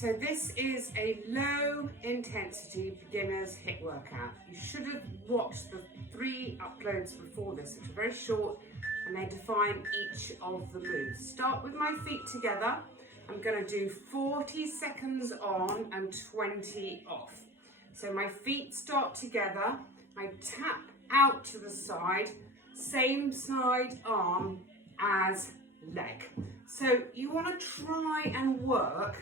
So this is a low intensity beginners HIIT workout. You should have watched the 3 uploads before this, which are very short and they define each of the moves. Start with my feet together. I'm going to do 40 seconds on and 20 off. So my feet start together, I tap out to the side, same side arm as leg. So you want to try and work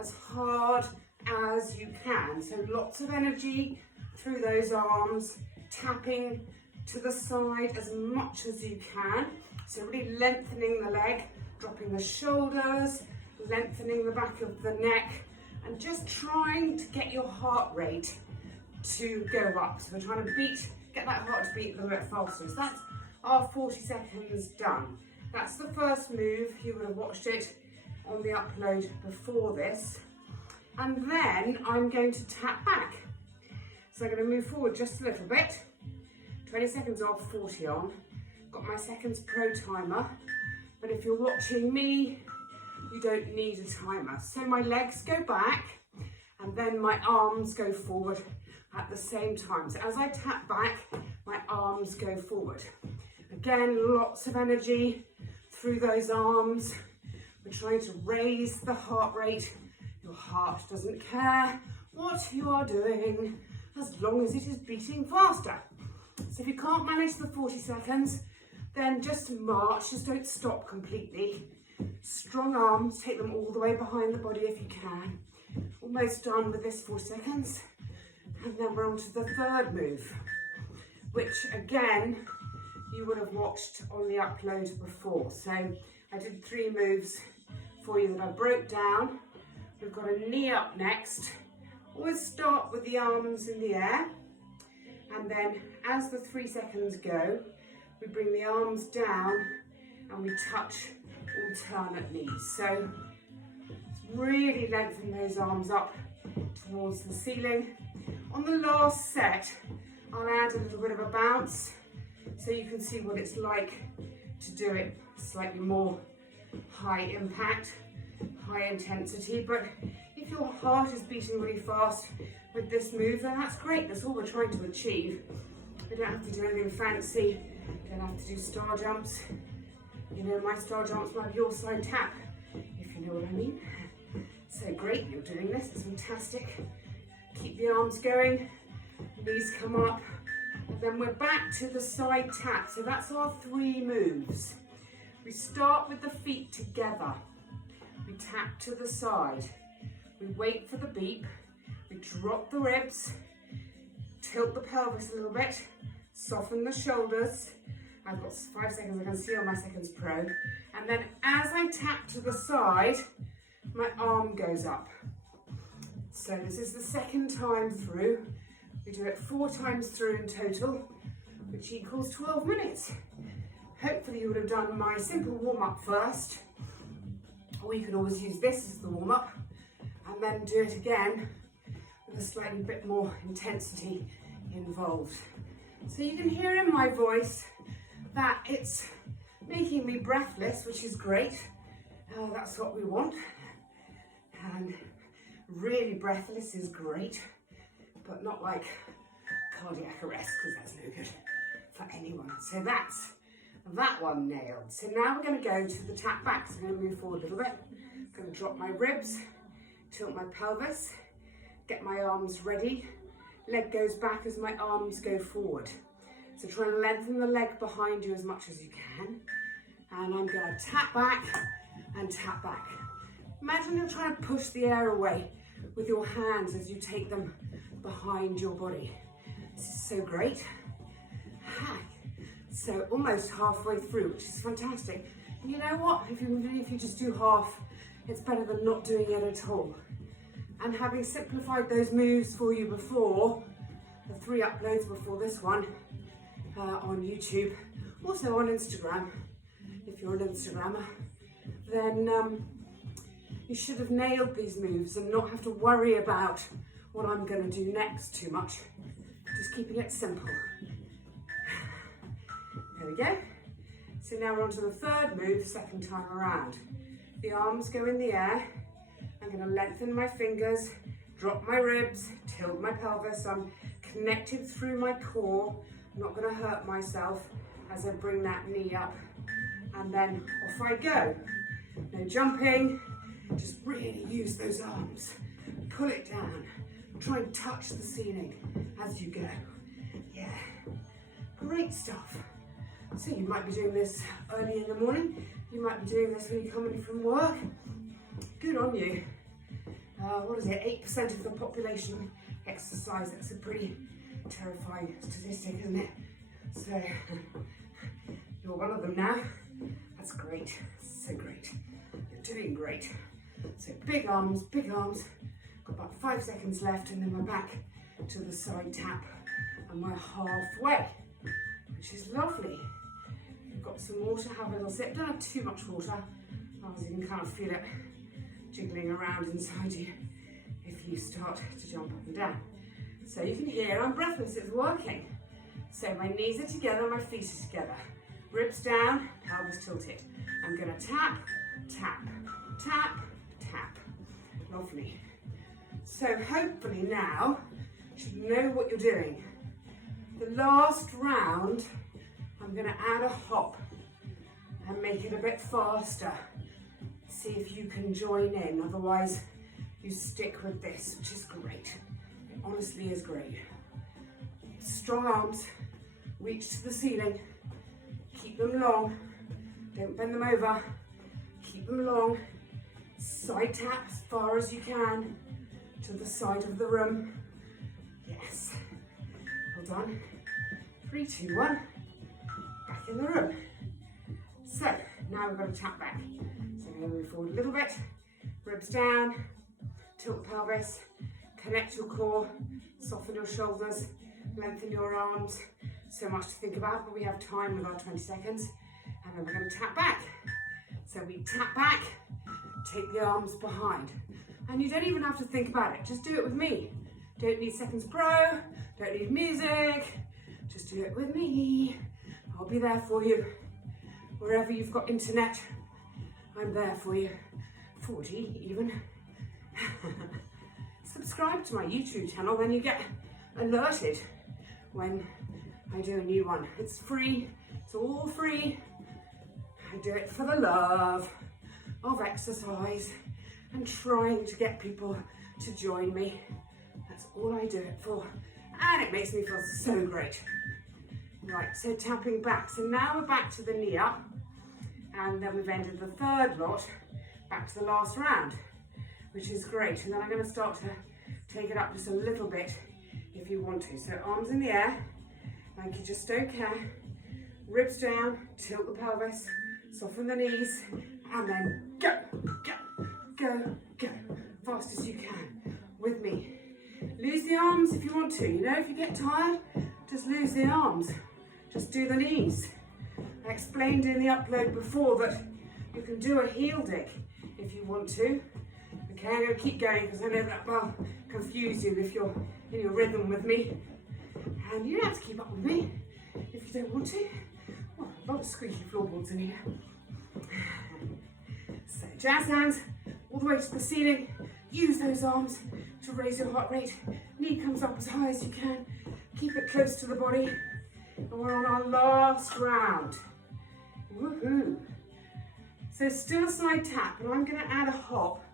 as hard as you can. So lots of energy through those arms, tapping to the side as much as you can. So really lengthening the leg, dropping the shoulders, lengthening the back of the neck, and just trying to get your heart rate to go up. So we're trying to get that heart to beat a little bit faster. So that's our 40 seconds done. That's the first move. You would have watched it on the upload before this. And then I'm going to tap back. So I'm going to move forward just a little bit. 20 seconds off, 40 on. Got my seconds pro timer. But if you're watching me, you don't need a timer. So my legs go back and then my arms go forward at the same time. So as I tap back, my arms go forward. Again, lots of energy through those arms. We're trying to raise the heart rate. Your heart doesn't care what you are doing as long as it is beating faster. So if you can't manage the 40 seconds, then just march, just don't stop completely. Strong arms, take them all the way behind the body if you can. Almost done with this 4 seconds. And then we're on to the third move, which again, you would have watched on the upload before. So I did 3 moves for you that I broke down. We've got a knee up next. Always start with the arms in the air. And then as the 3 seconds go, we bring the arms down and we touch alternate knees. So really lengthen those arms up towards the ceiling. On the last set, I'll add a little bit of a bounce so you can see what it's like to do it slightly more high impact, high intensity. But if your heart is beating really fast with this move, then that's great. That's all we're trying to achieve. We don't have to do anything fancy. Don't have to do star jumps. You know, my star jumps might be your side tap, if you know what I mean. So great, you're doing this, it's fantastic. Keep the arms going, knees come up, and then we're back to the side tap. So that's our 3 moves. We start with the feet together. We tap to the side. We wait for the beep. We drop the ribs, tilt the pelvis a little bit, soften the shoulders. I've got 5 seconds, I can see on my seconds pro. And then as I tap to the side, my arm goes up. So this is the second time through. We do it 4 times through in total, which equals 12 minutes. Hopefully you would have done my simple warm-up first, or you could always use this as the warm-up, and then do it again with a slightly bit more intensity involved. So you can hear in my voice that it's making me breathless, which is great. That's what we want. And really breathless is great, but not like cardiac arrest, because that's no good for anyone. So that's that one nailed. So now we're going to go to the tap back. So I'm going to move forward a little bit. I'm going to drop my ribs, tilt my pelvis, get my arms ready. Leg goes back as my arms go forward. So try and lengthen the leg behind you as much as you can. And I'm going to tap back and tap back. Imagine you're trying to push the air away with your hands as you take them behind your body. This is so great. So almost halfway through, which is fantastic. And you know what? If you just do half, it's better than not doing it at all. And having simplified those moves for you before, the 3 uploads before this one, on YouTube, also on Instagram, if you're an Instagrammer, then you should have nailed these moves and not have to worry about what I'm going to do next too much. Just keeping it simple. There we go. So now we're on to the third move, second time around. The arms go in the air I'm going to lengthen my fingers, drop my ribs, tilt my pelvis. I'm connected through my core. I'm not going to hurt myself as I bring that knee up. And then off I go. No jumping, just really use those arms. Pull it down. Try and touch the ceiling as you go. Yeah, great stuff. So you might be doing this early in the morning. You might be doing this when you're coming from work. Good on you. What is it, 8% of the population exercise. That's a pretty terrifying statistic, isn't it? So, you're one of them now. That's great, so great. You're doing great. So big arms, got about 5 seconds left and then we're back to the side tap and we're halfway, which is lovely. You've got some water, have a little sip. Don't have too much water, otherwise you can kind of feel it jiggling around inside you if you start to jump up and down. So you can hear I'm breathless, it's working. So my knees are together, my feet are together. Ribs down, pelvis tilted. I'm gonna tap, tap, tap, tap. Lovely. So hopefully now you should know what you're doing. The last round, I'm gonna add a hop and make it a bit faster. See if you can join in, otherwise you stick with this, which is great. It honestly is great. Strong arms, reach to the ceiling, keep them long, don't bend them over, keep them long, side tap as far as you can to the side of the room. Yes, well done. 3, 2, 1, back in the room. So now we're going to tap back. So I'm going to move forward a little bit, ribs down, tilt the pelvis, connect your core, soften your shoulders, lengthen your arms. So much to think about, but we have time with our 20 seconds. And then we're going to tap back. So we tap back, take the arms behind. And you don't even have to think about it, just do it with me. Don't need Seconds Pro, don't need music, just do it with me. I'll be there for you. Wherever you've got internet, I'm there for you. 4G even. Subscribe to my YouTube channel, then you get alerted when I do a new one. It's free, it's all free. I do it for the love of exercise and trying to get people to join me. That's all I do it for. And it makes me feel so great. Right, so tapping back. So now we're back to the knee up. And then we've ended the third lot, back to the last round, which is great. And then I'm going to start to take it up just a little bit if you want to. So arms in the air, like you just don't care. Ribs down, tilt the pelvis, soften the knees, and then go, go, go, go, fast as you can with me. Lose the arms if you want to. You know, if you get tired, just lose the arms. Just do the knees. I explained in the upload before that you can do a heel dig if you want to. Okay, I'm going to keep going because I know that will confuse you if you're in your rhythm with me. And you don't have to keep up with me if you don't want to. Oh, a lot of squeaky floorboards in here. So jazz hands all the way to the ceiling. Use those arms to raise your heart rate. Knee comes up as high as you can. Keep it close to the body. And we're on our last round. Woohoo! So still a side tap, and I'm going to add a hop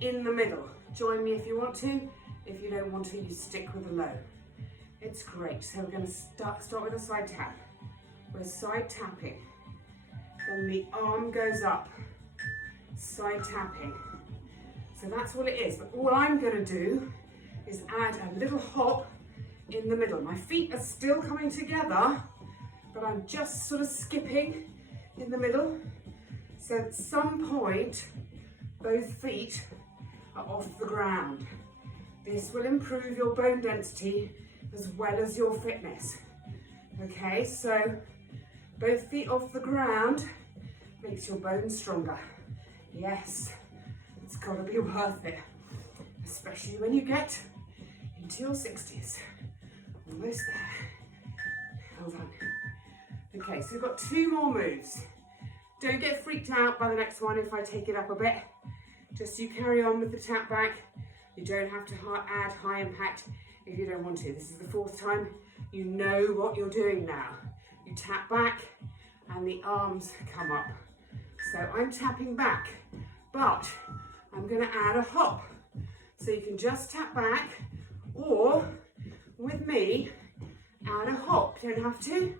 in the middle. Join me if you want to. If you don't want to, you stick with the low. It's great. So we're going to start with a side tap. We're side tapping. Then the arm goes up. Side tapping. So that's all it is. But all I'm going to do is add a little hop in the middle. My feet are still coming together, but I'm just sort of skipping in the middle. So at some point, both feet are off the ground. This will improve your bone density as well as your fitness. Okay, so both feet off the ground makes your bones stronger. Yes, it's got to be worth it, especially when you get into your 60s. Almost there. Well done. Okay, so we've got 2 more moves. Don't get freaked out by the next one if I take it up a bit. Just you carry on with the tap back. You don't have to add high impact if you don't want to. This is the 4th time. You know what you're doing now. You tap back and the arms come up. So I'm tapping back, but I'm going to add a hop. So you can just tap back, or with me, add a hop. You don't have to.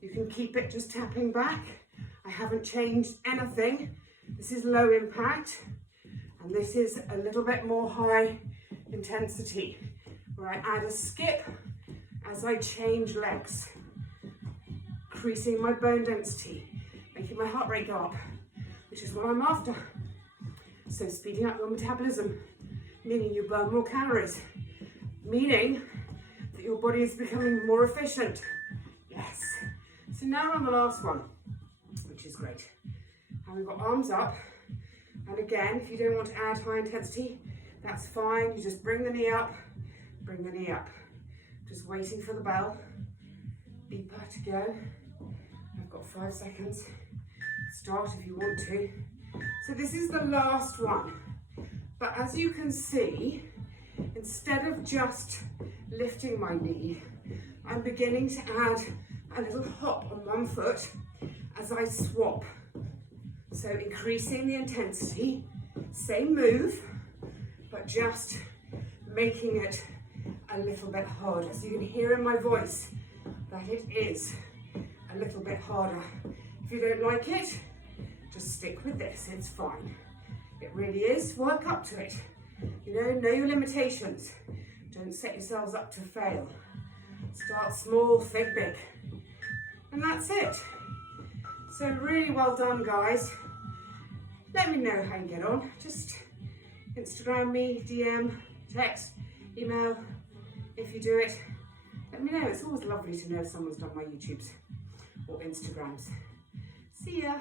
You can keep it just tapping back. I haven't changed anything. This is low impact, and this is a little bit more high intensity, where I add a skip as I change legs, increasing my bone density, making my heart rate go up, which is what I'm after. So speeding up your metabolism, meaning you burn more calories, meaning that your body is becoming more efficient. Yes. So now we're on the last one, which is great. And we've got arms up. And again, if you don't want to add high intensity, that's fine. You just bring the knee up, bring the knee up. Just waiting for the bell. Beeper to go. I've got 5 seconds. Start if you want to. So this is the last one. But as you can see, instead of just lifting my knee, I'm beginning to add a little hop on one foot as I swap. So increasing the intensity, same move, but just making it a little bit harder. So you can hear in my voice that it is a little bit harder. If you don't like it, just stick with this, it's fine. It really is, work up to it. You know your limitations. Don't set yourselves up to fail. Start small, think big. And that's it. So really well done, guys. Let me know how you get on. Just Instagram me, DM, text, email. If you do it, let me know. It's always lovely to know someone's done my YouTubes or Instagrams. See ya.